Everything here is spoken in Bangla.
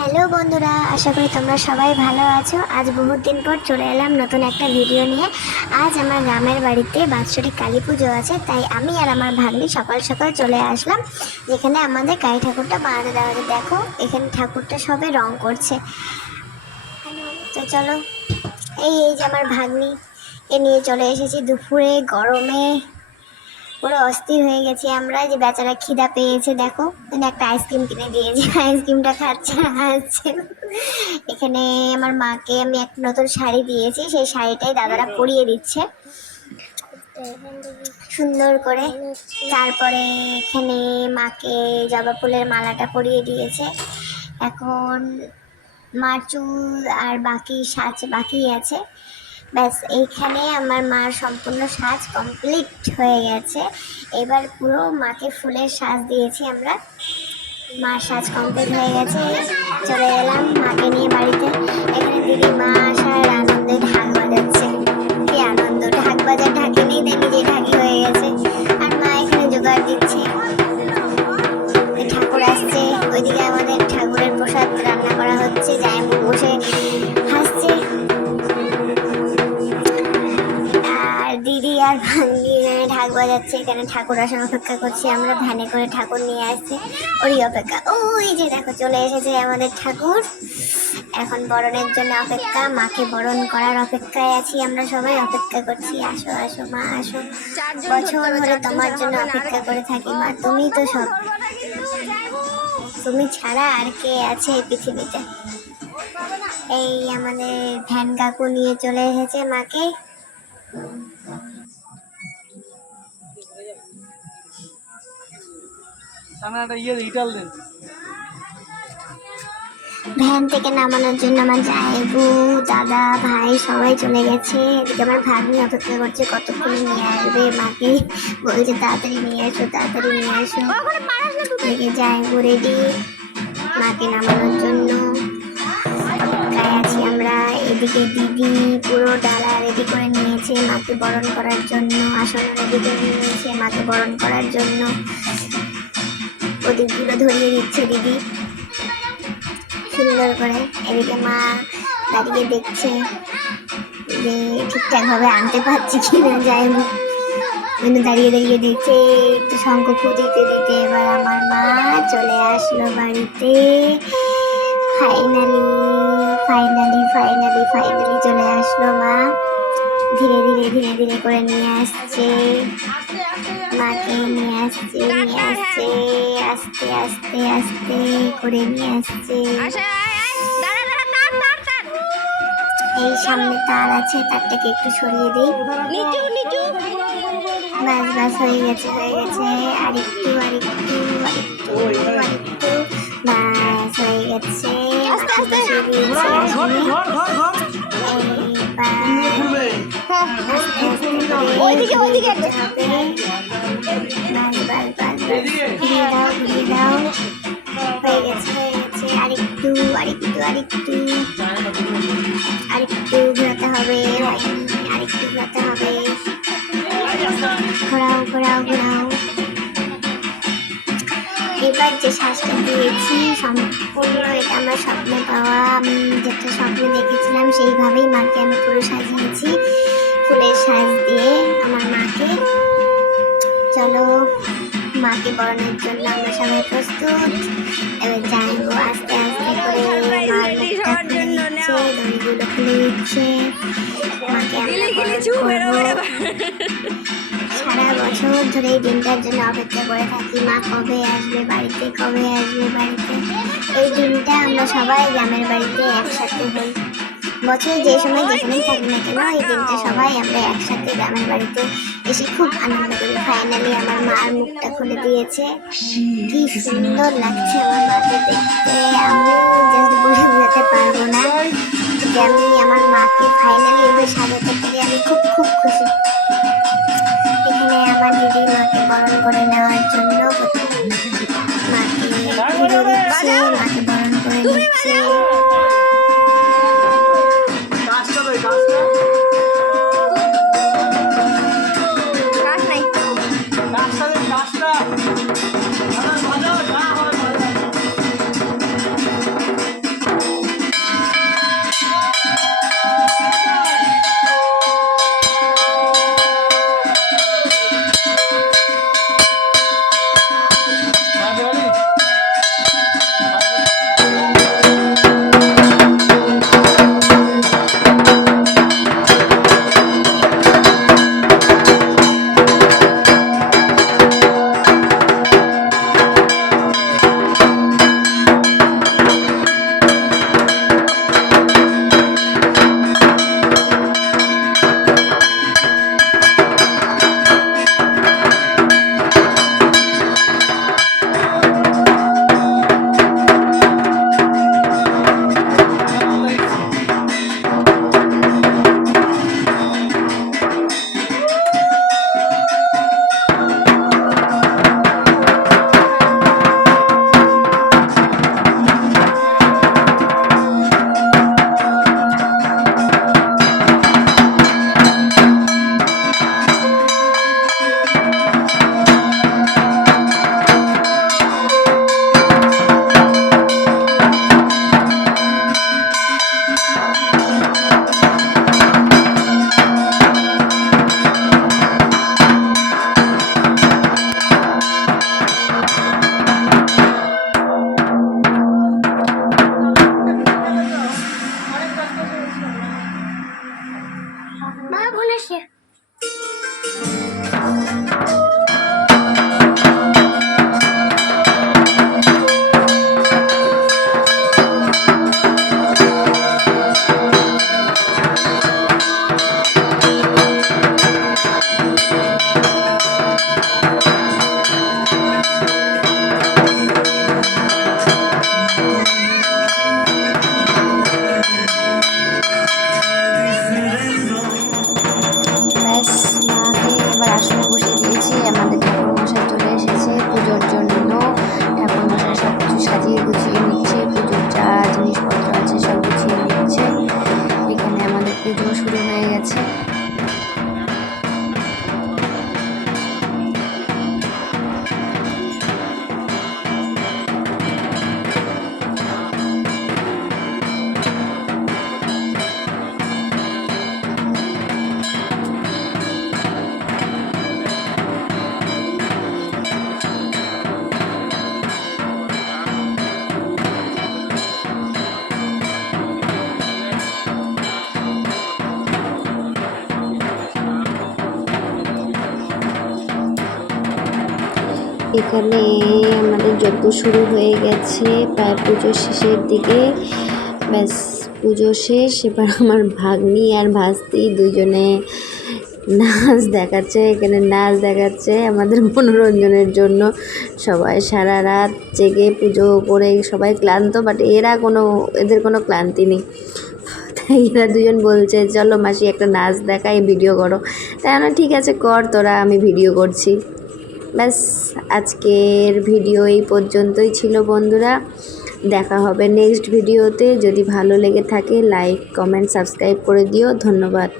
হ্যালো বন্ধুরা, আশা করি তোমরা সবাই ভালো আছো। আজ বহুত দিন পর চলে এলাম নতুন একটা ভিডিও নিয়ে। আজ আমার গ্রামের বাড়িতে বাৎসরিক কালী পুজো আছে, তাই আমি আর আমার ভাগ্নি সকাল সকাল চলে আসলাম যেখানে আমাদের কালী ঠাকুরটা বানাতে দেওয়া আছে। দেখো এখানে ঠাকুরটা সবে রং করছে। তো চলো, এই যে আমার ভাগ্নি, এ নিয়ে চলে এসেছি দুপুরে গরমে পুরো অস্থির হয়ে গেছি আমরা, যে বেচারা খিদা পেয়েছে। দেখো একটা আইসক্রিম কিনে দিয়েছি, আইসক্রিমটা খাচ্ছে হাসছে। এখানে আমার মাকে আমি একটা নতুন শাড়ি দিয়েছি, সেই শাড়িটাই দাদারা পরিয়ে দিচ্ছে সুন্দর করে। তারপরে এখানে মাকে জবা ফুলের মালাটা পরিয়ে দিয়েছে। এখন মার চুল আর বাকি সাজ বাকি আছে। ব্যাস এইখানে আমার মার সম্পূর্ণ সাজ কমপ্লিট হয়ে গেছে। এবার পুরো মাকে ফুলের সাজ দিয়েছি আমরা। মার সাজ কমপ্লিট হয়ে গেছে, চলে এলাম মাকে নিয়ে বাড়িতে। এখানে দিদি মা আসার আনন্দে ঢাক বাজাচ্ছে। কি আনন্দ, ঢাক বাজার ঢাকে নেই, তাই নিজে ঢাকি হয়ে গেছে। আর মা এখানে জোগাড় দিচ্ছে, ঠাকুর আসছে। ওইদিকে আমাদের ঠাকুরের প্রসাদ রান্না করা হচ্ছে, যাই বসে হাসছে। দিদি আর ভাঙ্গি ঢাক বাজাচ্ছে, এখানে ঠাকুর আসার অপেক্ষা করছি আমরা। ভ্যানে করে ঠাকুর নিয়ে আসছে, ওরই অপেক্ষা। ওই যে দেখো চলে এসেছে আমাদের ঠাকুর। এখন বরণের জন্য অপেক্ষা, মাকে বরণ করার অপেক্ষায় আছি আমরা সবাই, অপেক্ষা করছি। আসো আসো মা আসো, বছর ধরে তোমার জন্য অপেক্ষা করে থাকি মা, তুমি তো সব, তুমি ছাড়া আর কে আছে এই পৃথিবীতে। এই আমাদের ভ্যান কাকু নিয়ে চলে এসেছে মাকে। ভ্যান থেকে নামানোর জন্য আমার জায়বু দাদা ভাই সবাই চলে গেছে। এদিকে আমার ভাগ্নি অপেক্ষা করছে কতক্ষণে নিয়ে আসবে মাকে, বলছে তাড়াতাড়ি নিয়ে আসো তাড়াতাড়ি নিয়ে আসো। এদিকে জায়বু রেডি মাকে নামানোর জন্য, অপেক্ষায় আছি আমরা। এদিকে দিদি পুরো ডালা রেডি করে নিয়েছে মাকে বরণ করার জন্য, আসন রেডি করে নিয়েছে মাকে বরণ করার জন্য। প্রদীপগুলো ধরিয়ে দিচ্ছে দিদি সুন্দর করে। এদিকে মা দাঁড়িয়ে দেখছে যে ঠিকঠাক ভাবে আনতে পারছি কিনা, যাই দাঁড়িয়ে দাঁড়িয়ে দেখছে। একটু শঙ্খ দিতে দিতে এবার আমার মা চলে আসলো বাড়িতে। ফাইনালি ফাইনালি ফাইনালি ফাইনালি চলে আসলো মা। ধীরে ধীরে ধীরে ধীরে করে নিয়ে আসছে মাকে, নিয়ে আসছে আস্তে আস্তে আস্তে করে নিয়ে আসছে। এই সামনে তার আছে, তারটাকে একটু সরিয়ে দিই। বাস বাস হয়ে গেছে হয়ে গেছে, আরেকটু আরেকটু আরেকটু আরেকটু, বাস হয়ে গেছে। আরেকটু আরেকটু আরেকটু আরেকটু ঘোরাতে হবে, আরেকটু ঘোরাতে হবে। ঘোরাও ঘোরাও ঘোরাও। এবার যে শ্বাসটা দিয়েছি সম্পূর্ণ এটা আমার স্বপ্নে পাওয়া, আমি যেটা স্বপ্নে দেখেছিলাম সেইভাবেই মাকে আমি পুরো সাজিয়েছি ফুলের সাজ দিয়ে আমার মাকে। চলো মাকে বরণের জন্য আমরা সবাই প্রস্তুত। এবার যাইবো আস্তে আস্তে করে মার মুখটা খুলে দিচ্ছে, দড়িগুলো খুলে দিচ্ছে। মাকে আমরা বরণ করবো। সারা বছর ধরে এই দিনটার জন্য অপেক্ষা করে থাকি, মা কবে আসবে বাড়িতে, কবে আসবে বাড়িতে। এই দিনটা আমরা সবাই গ্রামের বাড়িতে একসাথে হই। বছরে যে সময় যেখানেই থাকি না কেন, এই দিনটা সবাই আমরা একসাথে গ্রামের বাড়িতে এসে খুব আনন্দ করি। ফাইনালি আমার মার মুখটা খুলে দিয়েছে, কি সুন্দর লাগছে আমার মাকে দেখতে। আমি জাস্ট বলে বোঝাতে পারবো না যে আমি আমার মাকে ফাইনালি এভাবে সাজাতে পেরে আমি খুব খুব খুশি। এখানে আমার দিদি মাকে বরণ করে নেওয়ার জন্য মাকে পুজো দিচ্ছে, মাকে বরণ করে নিচ্ছে। পুজো দেওয়া শুরু হয়ে গেছে। এখানে আমাদের যজ্ঞ শুরু হয়ে গেছে, প্রায় পুজোর শেষের দিকে। ব্যাস পুজো শেষ। এবার আমার ভাগ্নি আর ভাস্তি দুজনে নাচ দেখাচ্ছে। এখানে নাচ দেখাচ্ছে আমাদের মনোরঞ্জনের জন্য। সবাই সারা রাত জেগে পুজো করে সবাই ক্লান্ত, বাট এদের কোনো ক্লান্তি নেই। তাই এরা দুজন বলছে চলো মাসি একটা নাচ দেখাই, ভিডিও করো। তাই আমরা ঠিক আছে কর তোরা, আমি ভিডিও করছি। ব্যাস আজকের ভিডিও এই পর্যন্তই ছিল বন্ধুরা। দেখা হবে নেক্সট ভিডিওতে। যদি ভালো লেগে থাকে লাইক কমেন্ট সাবস্ক্রাইব করে দিও। ধন্যবাদ।